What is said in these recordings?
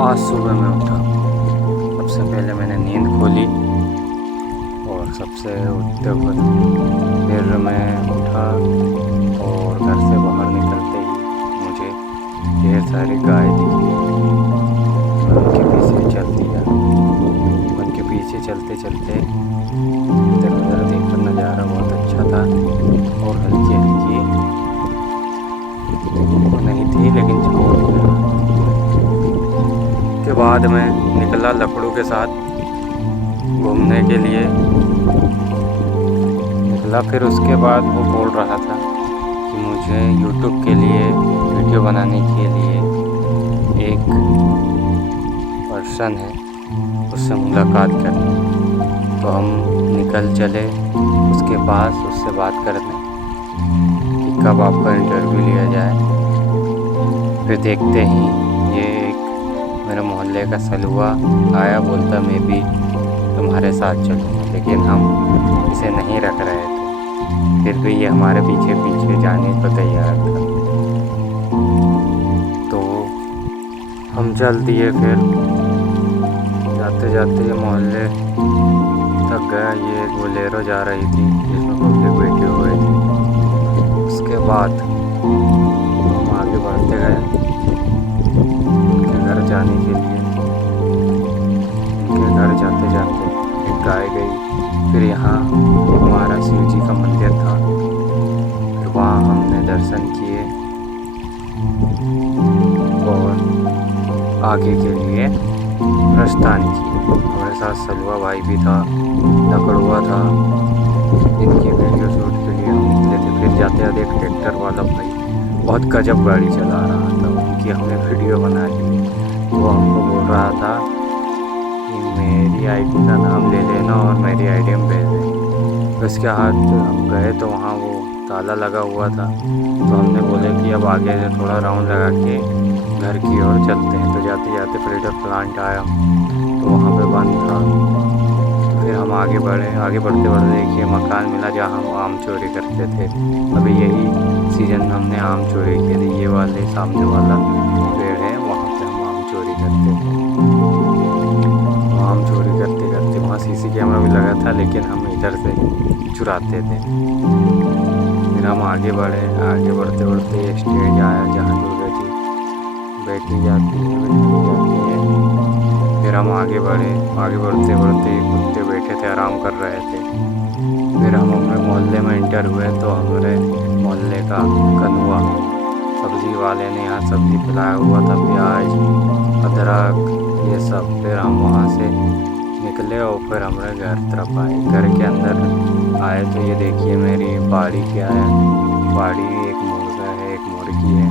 आज सुबह मैं उठा। सबसे पहले मैंने नींद खोली और सबसे उठते वक्त फिर मैं उठा और घर से बाहर निकलते ही मुझे ढेर सारी गाय दिखी। मैं उनके पीछे चल दिया। उनके पीछे चलते चलते इधर उधर देखकर नज़ारा बहुत अच्छा था और हल्की हल्की धूप नहीं थी लेकिन छाँव के बाद मैं निकला लकड़ों के साथ घूमने के लिए निकला। फिर उसके बाद वो बोल रहा था कि मुझे यूट्यूब के लिए वीडियो बनाने के लिए एक पर्सन है, उससे मुलाकात करनी। तो हम निकल चले उसके पास उससे बात करने कि कब आपका इंटरव्यू लिया जाए। फिर देखते ही ये एक मेरे मोहल्ले का सलुआ आया, बोलता मैं भी तुम्हारे साथ चलूँगा, लेकिन हम इसे नहीं रख रहे थे। फिर भी ये हमारे पीछे पीछे जाने को तैयार था, तो हम चल दिए। फिर जाते जाते मोहल्ले तक गया। ये एक बोलेरो जा रही थी जिसमें पब्लिक बैठे हुए थे। उसके बाद हम आगे बढ़ते गए उनके घर जाने के लिए। उनके घर जाते जाते एक गाय गई। फिर यहाँ हमारा शिव जी का मंदिर था, फिर वहाँ हमने दर्शन किए और आगे के लिए प्रस्थान किए। हमारे साथ सलवा भाई भी था, लकड़ुआ था। इनकी वीडियो शूट के लिए हम निकले थे। फिर जाते जाते एक ट्रैक्टर वाला भाई बहुत गजब गाड़ी चला रहा था, उनकी हमने वीडियो बना ली। वो हमको बोल रहा था कि मेरी आईडी का नाम ले लेना और मेरी आईडी में भेज देना। उसके हाथ हम गए तो वहाँ वो ताला लगा हुआ था, तो हमने बोले कि अब आगे से थोड़ा राउंड लगा के घर की ओर चलते हैं। तो जाते जाते फ्रीडम प्लांट आया तो वहाँ पे बंद था। फिर हम आगे बढ़े। आगे बढ़ते बढ़ते देखिए मकान मिला जहाँ हम आम चोरी करते थे। अभी यही सीज़न में हमने आम चोरी किए थे। ये वाले सामने वाला पेड़ है, वहाँ पे हम आम चोरी करते थे। आम चोरी करते करते वहाँ सीसी कैमरा भी लगा था, लेकिन हम इधर से चुराते थे। फिर हम आगे बढ़े। आगे बढ़ते बढ़ते एक स्टेज आया जहाँ दुर्गा जी बैठी जाती है। फिर हम आगे बढ़े। आगे बढ़ते बढ़ते कुत्ते बैठे थे, आराम कर रहे थे। फिर हम अपने मोहल्ले में इंटर हुए तो हमारे मोहल्ले का कनुआ सब्ज़ी वाले ने यहाँ सब्ज़ी पिलाया हुआ था, प्याज अदरक ये सब। फिर हम वहाँ से निकले और फिर हमारे घर तरफ आए। घर के अंदर आए तो ये देखिए मेरी बाड़ी क्या है। बाड़ी एक मुर्गा है, एक मुर्गी है,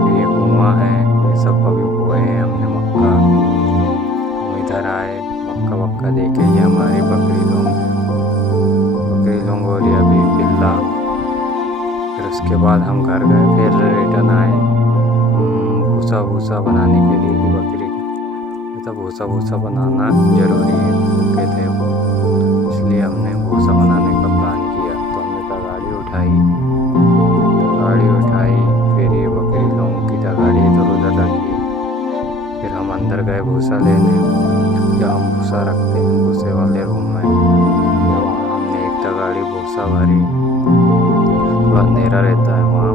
फिर ये कुआँ है। ये सब कभी बोए हैं हमने मक्का। हम इधर आए, मक्का वक्का देखे। ये हमारी बकरी लोग हैं, बकरी लोग और ये अभी पिल्ला। फिर उसके बाद हम घर गए। फिर रिटर्न आए भूसा भूसा बनाने के लिए कि बकरी तो भूसा भूसा बनाना ज़रूरी है, भूखे थे वो, इसलिए हमने भूसा बनाने का प्लान किया। तो हमने तगाड़ी उठाई। फिर ये बकरी लोगों की तगाड़ी इधर उधर रखी। फिर हम अंदर गए भूसा लेने, जहाँ हम भूसा रखते हैं भूसे वाले रूम में। फिर वहाँ हमने एक तगाड़ी भूसा भरी। थोड़ा अंधेरा रहता है वहाँ।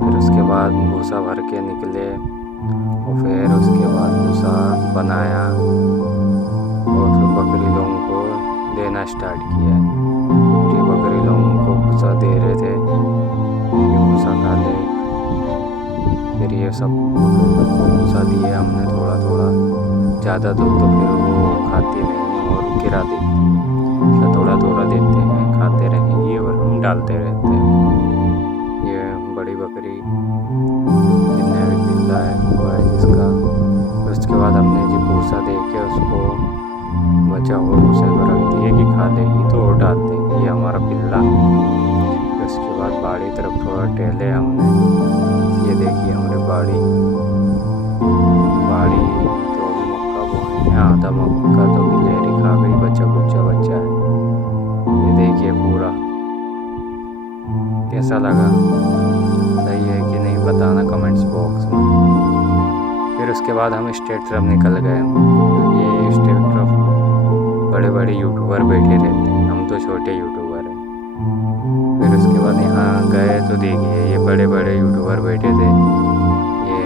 फिर उसके बाद भूसा भर के निकले और फिर उसके बाद भूसा बनाया और फिर बकरी लोगों को देना स्टार्ट किया। ये बकरी लोगों को भूसा दे रहे थे, ये भूसा खा ले। फिर ये सब भूसा दिए हमने थोड़ा थोड़ा, ज़्यादा दो तो फिर वो खाती नहीं और गिरा देती। तो थोड़ा थोड़ा देते हैं, खाते रहेंगे और हम डालते रहते हैं। ये बड़ी बकरी जितने भी पिल्ला है वो है जिसका। उसके बाद हमने जी भूसा दे के उसको बचा हुआ भूसे को रख दिए कि खा लेगी तो और डाल देंगे। ये हमारा पिल्ला। फिर उसके बाद बाड़ी तरफ थोड़ा टहले हमने। ये देखिए हमारी बाड़ी तो अभी मक्का बोए हैं। आधा मक्का तो गिलहरी खा गई, बच्चा बच्चा है। ये देखिए पूरा। कैसा लगा, सही है कि नहीं बताना कमेंट्स बॉक्स में। फिर उसके बाद हम स्टेट तरफ निकल गए। ये स्टेट तरफ बड़े बड़े यूट्यूबर बैठे रहते हैं, हम तो छोटे यूट्यूबर हैं। फिर उसके बाद यहाँ गए तो देखिए ये बड़े बड़े यूट्यूबर बैठे थे। ये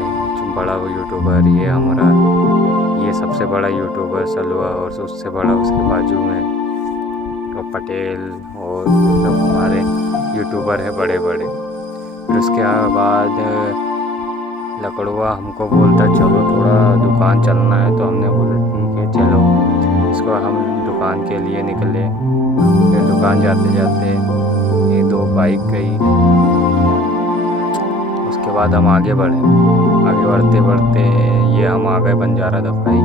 बड़ा यूट्यूबर, ये हमारा ये सबसे बड़ा यूट्यूबर सलवा, और उससे बड़ा उसके बाजू में तो पटेल, और सब हमारे यूट्यूबर है बड़े बड़े। फिर उसके बाद लकड़ुआ हमको बोलता चलो थोड़ा दुकान चलना है, तो हमने बोला ठीक है चलो। इसको हम दुकान के लिए निकले। फिर दुकान जाते जाते ये 2 बाइक गई। उसके बाद हम आगे बढ़े। आगे बढ़ते बढ़ते ये हम आ गए बंजारा दफाई।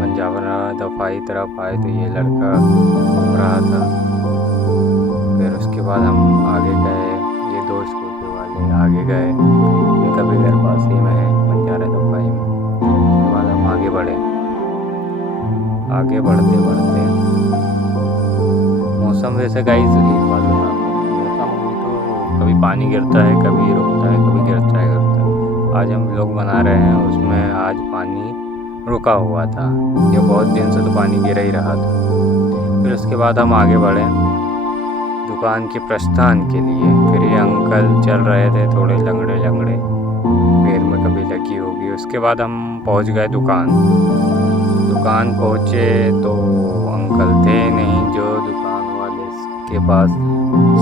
बंजारा दफाई तरफ आए तो ये लड़का घूम रहा था। फिर उसके बाद हम आगे गए, ये 2 स्कूटी वाले आगे गए, इनका भी घर पास ही में है बंजारा दफाई में। उसके बाद हम आगे बढ़े। आगे बढ़ते बढ़ते मौसम वैसे गाइस एक बात बता, मौसम तो कभी पानी गिरता है, कभी रुकता है, कभी गिरता है। आज हम लोग बना रहे हैं उसमें आज पानी रुका हुआ था, ये बहुत दिन से तो पानी गिरा ही रहा था। फिर उसके बाद हम आगे बढ़े दुकान के प्रस्थान के लिए। फिर ये अंकल चल रहे थे थोड़े लंगड़े लंगड़े, पैर में कभी लगी होगी। उसके बाद हम पहुंच गए दुकान पहुँचे तो अंकल थे नहीं जो दुकान वाले के पास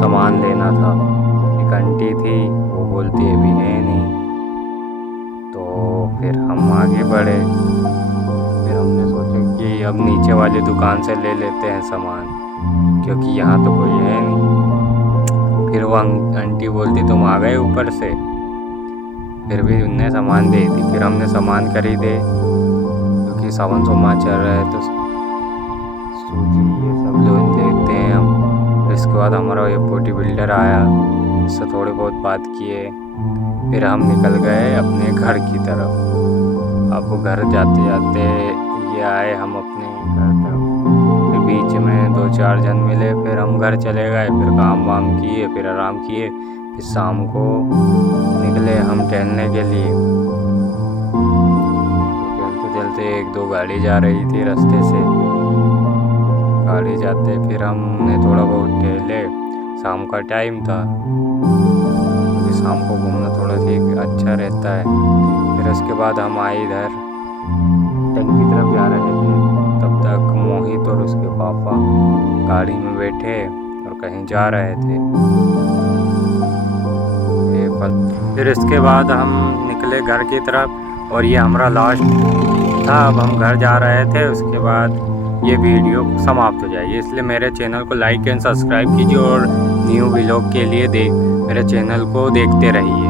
सामान लेना था। एक आंटी थी, वो बोलती अभी है नहीं। तो फिर हम आगे बढ़े। फिर हमने सोचा कि अब नीचे वाली दुकान से ले लेते हैं सामान, क्योंकि यहाँ तो कोई है नहीं। फिर वो आंटी बोलती तुम आ गए ऊपर से, फिर भी उनने सामान दे दी। फिर हमने सामान खरीदे, क्योंकि सावन सोमवार चल रहा है तो सूजी ये सब लोग लेते हैं हम। इसके बाद हमारा ये बॉडी बिल्डर आया, उससे थोड़े बहुत बात किए। फिर हम निकल गए अपने घर की तरफ। अब घर जाते जाते ये आए हम अपने घर तरफ। फिर बीच में 2-4 जन मिले, फिर हम घर चले गए। फिर काम वाम किए, फिर आराम किए। फिर शाम को निकले हम टहलने के लिए। चलते चलते 1-2 गाड़ी जा रही थी रास्ते से, गाड़ी जाते फिर हमने थोड़ा बहुत टहले। शाम का टाइम था, क्योंकि शाम को घूमना थोड़ा ठीक अच्छा रहता है। फिर उसके बाद हम आए इधर टंकी की तरफ जा रहे थे। तब तक मोहित और उसके पापा गाड़ी में बैठे और कहीं जा रहे थे। फिर इसके बाद हम निकले घर की तरफ, और ये हमारा लास्ट था। अब हम घर जा रहे थे। उसके बाद ये वीडियो समाप्त हो जाएगी, इसलिए मेरे चैनल को लाइक एंड सब्सक्राइब कीजिए, और न्यू व्लॉग के लिए मेरे चैनल को देखते रहिए।